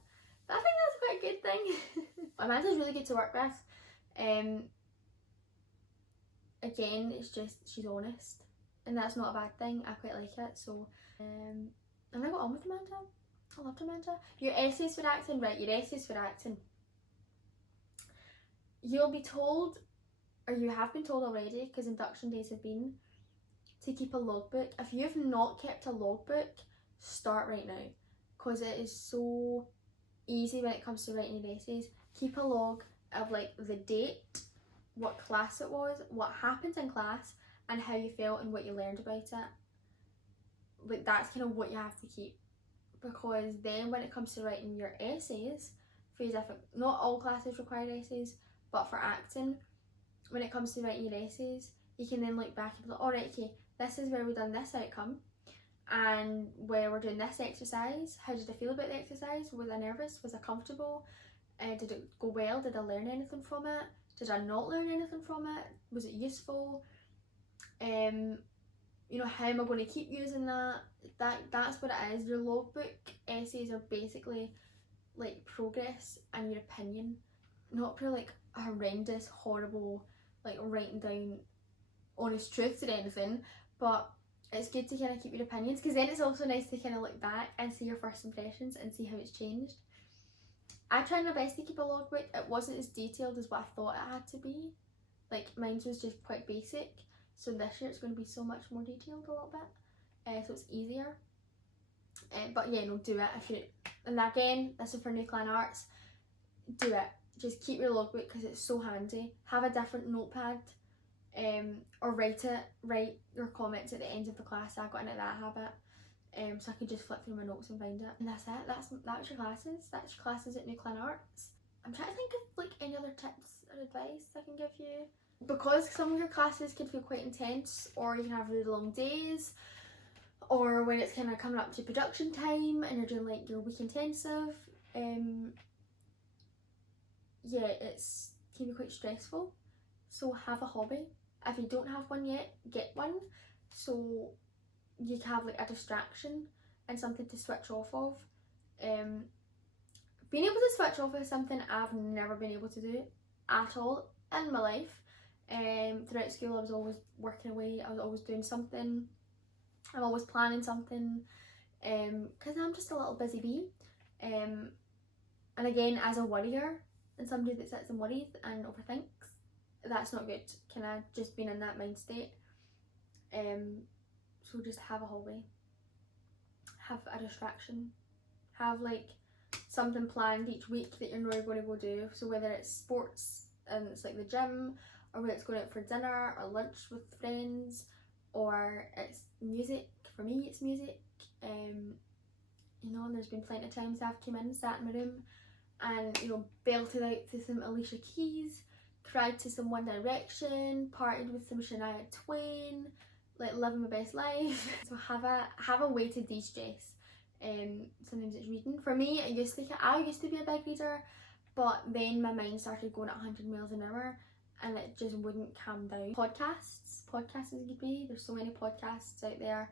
But I think that's quite a good thing. Amanda's really good to work with. Again, it's just she's honest, and that's not a bad thing. I quite like it. So and I got on with Amanda. I loved Amanda. Your essays for acting, right? Your essays for acting. You'll be told, or you have been told already, because induction days have been, to keep a logbook. If you've not kept a logbook, start right now, because it is so easy when it comes to writing your essays. Keep a log of like the date, what class it was, what happened in class, and how you felt and what you learned about it. Like that's kind of what you have to keep, because then when it comes to writing your essays, for different, not all classes require essays, but for acting, when it comes to writing your essays, you can then look back and be like, alright, okay, this is where we've done this outcome, and where we're doing this exercise. How did I feel about the exercise? Was I nervous? Was I comfortable? Did it go well? Did I learn anything from it? Did I not learn anything from it? Was it useful? You know, how am I going to keep using that? That's what it is. Your logbook essays are basically like progress and your opinion, not pure like horrendous, horrible, like writing down honest truths or anything, but it's good to kind of keep your opinions, because then it's also nice to kind of look back and see your first impressions and see how it's changed. I tried my best to keep a logbook. It wasn't as detailed as what I thought it had to be. Like mine was just quite basic, so this year it's going to be so much more detailed a little bit, so it's easier. But yeah, no, do it if you. And again, this is for NCLAN Arts. Do it. just keep your logbook because it's so handy. Have a different notepad, or write your comments at the end of the class. I got into that habit, so I could just flip through my notes and find it. And that's it. That was your classes. That's your classes at NCLAN Arts. I'm trying to think of like any other tips or advice I can give you. Because some of your classes can feel quite intense, or you can have really long days, or when it's kind of coming up to production time and you're doing like your week intensive, yeah, it's can be quite stressful. So have a hobby. If you don't have one yet, get one, so you can have like a distraction and something to switch off of. Being able to switch off is something I've never been able to do at all in my life. Throughout school I was always working away, I was always doing something, I'm always planning something, because I'm just a little busy bee. And again, as a worrier and somebody that sits and worries and overthinks, that's not good. Kind of just being in that mind state. So just have a hobby, have a distraction, have like something planned each week that you're not going to go do. So whether it's sports and it's like the gym, or whether it's going out for dinner or lunch with friends, or it's music. For me it's music. You know, there's been plenty of times I've come in, sat in my room and, you know, belted out to some Alicia Keys, cried to some One Direction, partied with some Shania Twain, like living my best life. So have a way to de-stress. Sometimes it's reading. For me, I used to be a big reader, but then my mind started going at 100 miles an hour and it just wouldn't calm down. Podcasts is good way. There's so many podcasts out there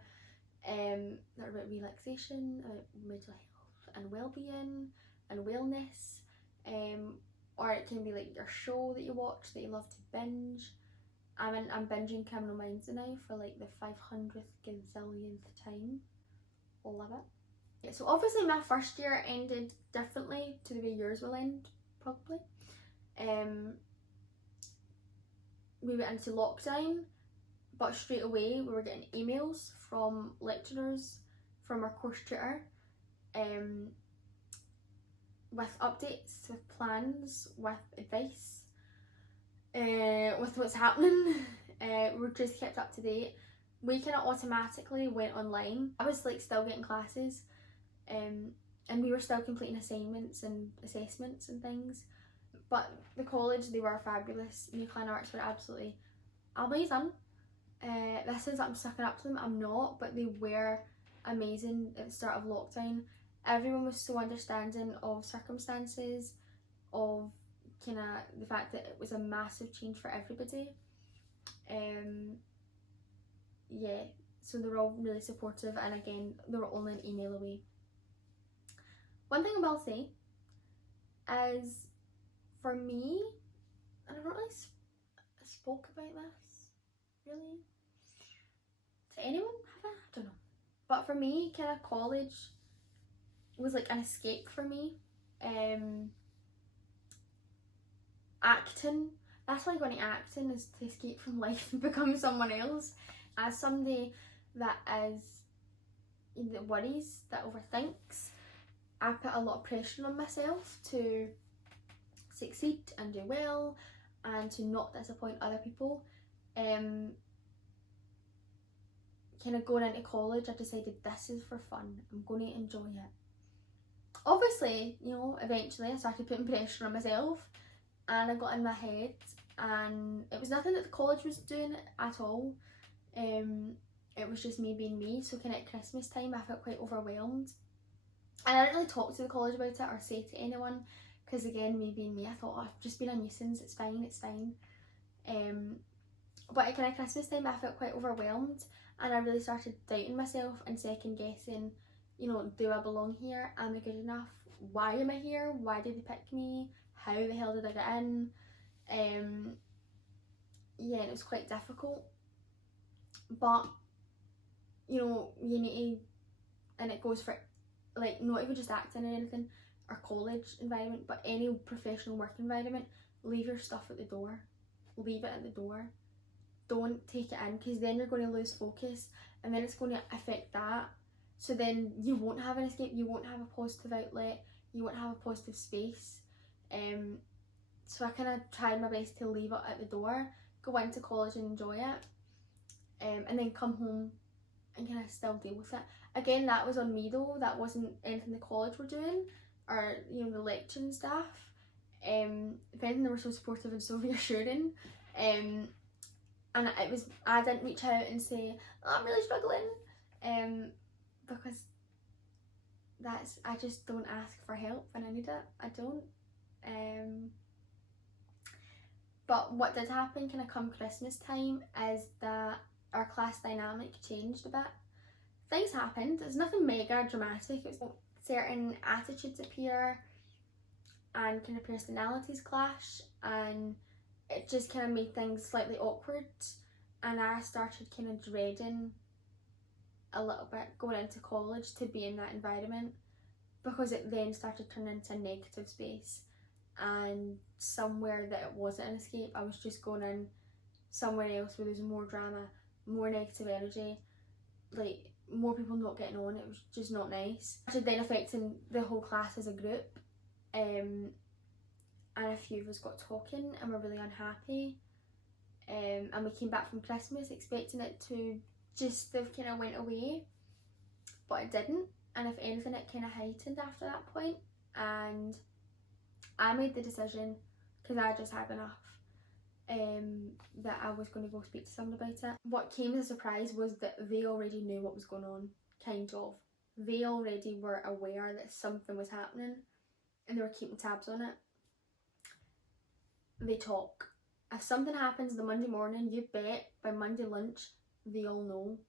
that are about relaxation, about mental health and well-being and wellness, or it can be like your show that you watch that you love to binge. I'm binging Criminal Minds now for like the 500th gazillionth time. Love it. Yeah, so obviously my first year ended differently to the way yours will end, probably. We went into lockdown, but straight away we were getting emails from lecturers, from our course tutor, with updates, with plans, with advice, with what's happening. We're just kept up to date. We kind of automatically went online. I was like still getting classes, and we were still completing assignments and assessments and things. But the college, they were fabulous. NCLAN Arts were absolutely amazing. This is I'm sucking up to them, I'm not, but they were amazing at the start of lockdown. Everyone was so understanding of circumstances, of kind of the fact that it was a massive change for everybody. Yeah, so they were all really supportive, and again, they were only an email away. One thing I will say is, for me, and I don't really spoke about this really to anyone, have I? I don't know. But for me, kind of college was like an escape for me. Acting, that's why I got into acting, is to escape from life and become someone else. As somebody that worries, that overthinks, I put a lot of pressure on myself to succeed and do well and to not disappoint other people. Kind of going into college, I decided this is for fun, I'm going to enjoy it. Obviously, you know, eventually I started putting pressure on myself and I got in my head, and it was nothing that the college was doing at all. It was just me being me. So kind of at Christmas time I felt quite overwhelmed, and I didn't really talk to the college about it or say to anyone, because again, me being me, I thought, oh, I've just been a nuisance, it's fine. But at kind of Christmas time I felt quite overwhelmed, and I really started doubting myself and second guessing, you know, do I belong here? Am I good enough? Why am I here? Why did they pick me? How the hell did I get in? Yeah, and it was quite difficult. But, you know, you need to, and it goes for like not even just acting or anything, or college environment, but any professional work environment, leave your stuff at the door. Leave it at the door. Don't take it in, because then you're going to lose focus, and then it's going to affect that. So then you won't have an escape, you won't have a positive outlet, you won't have a positive space. So I kind of tried my best to leave it at the door, go into college and enjoy it, and then come home and kind of still deal with it. Again, that was on me though, that wasn't anything the college were doing, or you know, the lecturing staff. If anything, they were so supportive and so reassuring. And it was, I didn't reach out and say, oh, I'm really struggling, because I just don't ask for help when I need it. I don't. But what did happen kind of come Christmas time is that our class dynamic changed a bit. Things happened, it's nothing mega dramatic, it's certain attitudes appear and kind of personalities clash, and it just kind of made things slightly awkward, and I started kind of dreading a little bit going into college to be in that environment, because it then started turning into a negative space, and somewhere that it wasn't an escape. I was just going in somewhere else where there's more drama, more negative energy, like more people not getting on. It was just not nice. It then affecting the whole class as a group, and a few of us got talking and were really unhappy, and we came back from Christmas expecting it to just have kind of went away, but it didn't, and if anything it kind of heightened after that point. And I made the decision, because I just had enough, that I was going to go speak to someone about it. What came as a surprise was that they already knew what was going on, kind of. They already were aware that something was happening and they were keeping tabs on it. They talk. If something happens the Monday morning, you bet by Monday lunch they all know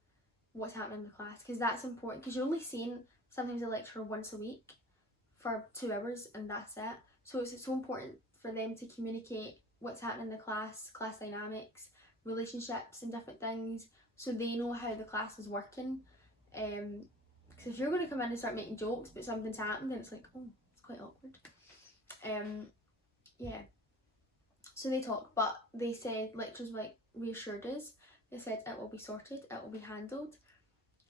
what's happening in the class, because that's important, because you're only seeing sometimes a lecturer once a week for 2 hours and that's it. So it's so important for them to communicate what's happening in the class dynamics, relationships and different things, so they know how the class is working. Because if you're going to come in and start making jokes but something's happened, then it's like, oh, it's quite awkward. Yeah. So they talk, but they said, lecturers like reassured us. They said it will be sorted, it will be handled,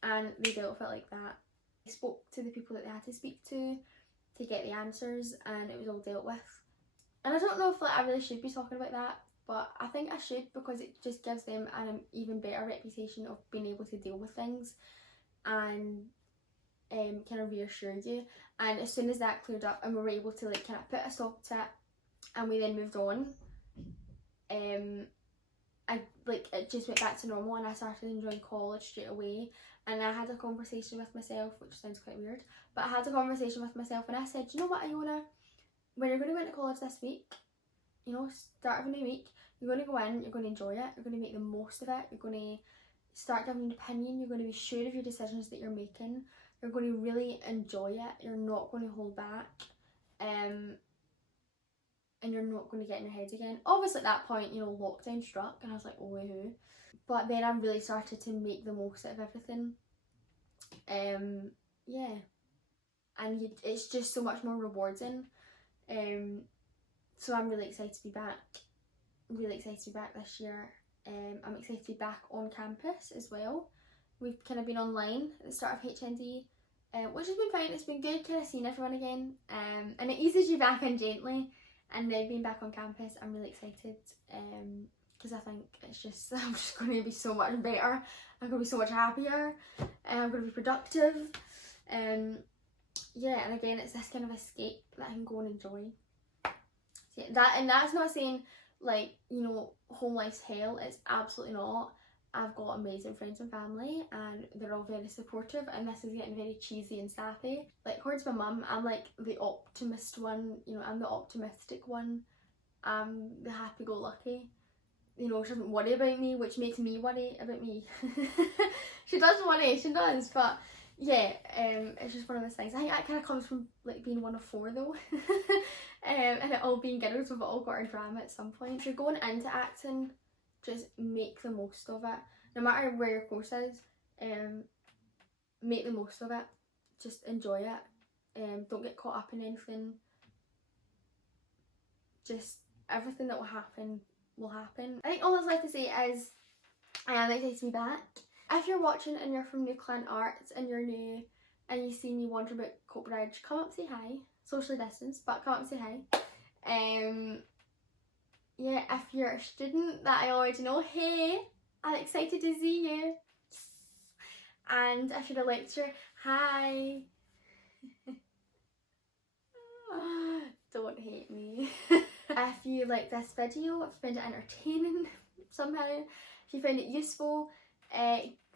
and they dealt with it like that. They spoke to the people that they had to speak to get the answers, and it was all dealt with. And I don't know if I really should be talking about that, but I think I should, because it just gives them an even better reputation of being able to deal with things and kind of reassure you. And as soon as that cleared up and we were able to like kind of put a stop to it, and we then moved on, it just went back to normal, and I started enjoying college straight away. And I had a conversation with myself, which sounds quite weird, but I had a conversation with myself and I said, you know what, Iona, when you're going to go into college this week, you know, start of a new week, you're going to go in, you're going to enjoy it, you're going to make the most of it, you're going to start giving an opinion, you're going to be sure of your decisions that you're making, you're going to really enjoy it, you're not going to hold back, and you're not going to get in your head again. Obviously at that point, you know, lockdown struck and I was like, oh woohoo. But then I really started to make the most out of everything. Yeah. And it's just so much more rewarding. So I'm really excited to be back. Really excited to be back this year. I'm excited to be back on campus as well. We've kind of been online at the start of HND, which has been fine. It's been good kind of seeing everyone again. And it eases you back in gently. And now being back on campus, I'm really excited, because I think it's just, I'm just going to be so much better, I'm going to be so much happier, and I'm going to be productive, yeah, and again, it's this kind of escape that I can go and enjoy. So yeah, that's not saying, like, you know, home life's hell, it's absolutely not. I've got amazing friends and family, and they're all very supportive, and this is getting very cheesy and sappy. Like, towards my mum, I'm like the optimist one, you know, I'm the optimistic one. I'm the happy-go-lucky. You know, she doesn't worry about me, which makes me worry about me. She does worry, she does, but yeah, it's just one of those things. I think that kind of comes from like being one of 4 though. And it all being girls, we've all got our drama at some point. If you're going into acting, just make the most of it. No matter where your course is, make the most of it. Just enjoy it. Don't get caught up in anything. Just everything that will happen will happen. I think all that's left to say is I am excited to be back. If you're watching and you're from NCLAN Arts and you're new and you see me wandering about Coatbridge, come up and say hi. Socially distanced, but come up and say hi. yeah, if you're a student that I already know, hey, I'm excited to see you. And if you're a lecturer, hi. Don't hate me. If you like this video, if you found it entertaining somehow, if you found it useful,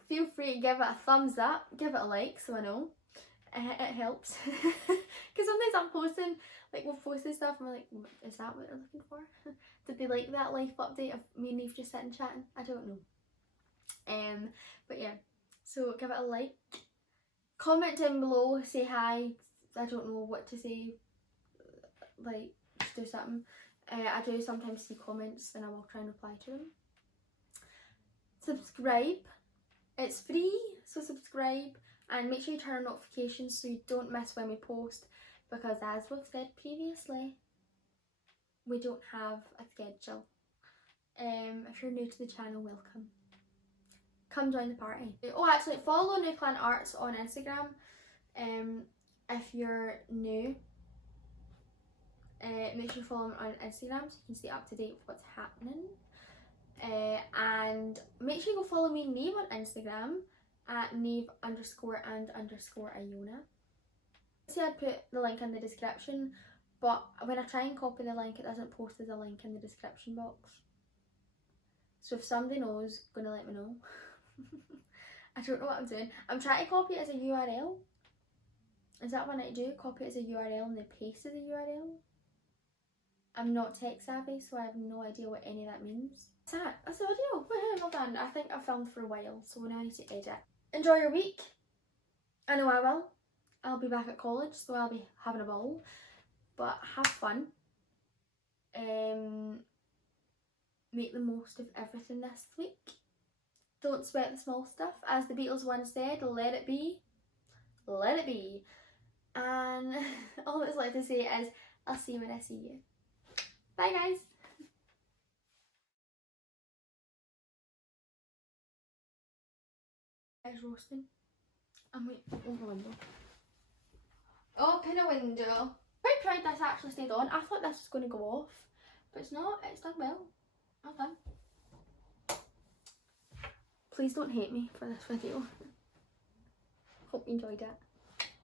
feel free to give it a thumbs up, give it a like so I know. It helps. Because sometimes I'm posting, like we'll post this stuff and we're like, is that what they're looking for? Did they like that life update of me and Eve just sitting chatting? I don't know. But yeah, so give it a like. Comment down below, say hi. I don't know what to say. Like, just do something. I do sometimes see comments and I will try and reply to them. Subscribe. It's free, so subscribe. And make sure you turn on notifications so you don't miss when we post, because as we've said previously, we don't have a schedule. If you're new to the channel, welcome. Come join the party. Oh, actually, follow NCLAN Arts on Instagram. If you're new, make sure you follow them on Instagram so you can stay up to date with what's happening. And make sure you go follow me, Neve, on Instagram at Neve_and_Iona. See, I'd put the link in the description, but when I try and copy the link, it doesn't post as a link in the description box. So if somebody knows, gonna let me know. I don't know what I'm doing. I'm trying to copy it as a URL. Is that what I need to do? Copy it as a URL and then paste it as a URL? I'm not tech savvy, so I have no idea what any of that means. That's it. That's the video. Well done. I think I've filmed for a while, so now I need to edit. Enjoy your week. I know I will. I'll be back at college, so I'll be having a ball. But have fun. Make the most of everything this week. Don't sweat the small stuff. As the Beatles once said, let it be. Let it be. And all that's left to say is, I'll see you when I see you. Bye guys. It's roasting. I'm waiting. Open the window. Open a window. Quite proud this actually stayed on. I thought this was going to go off, but it's not. It's done well. Well done. Please don't hate me for this video. Hope you enjoyed it.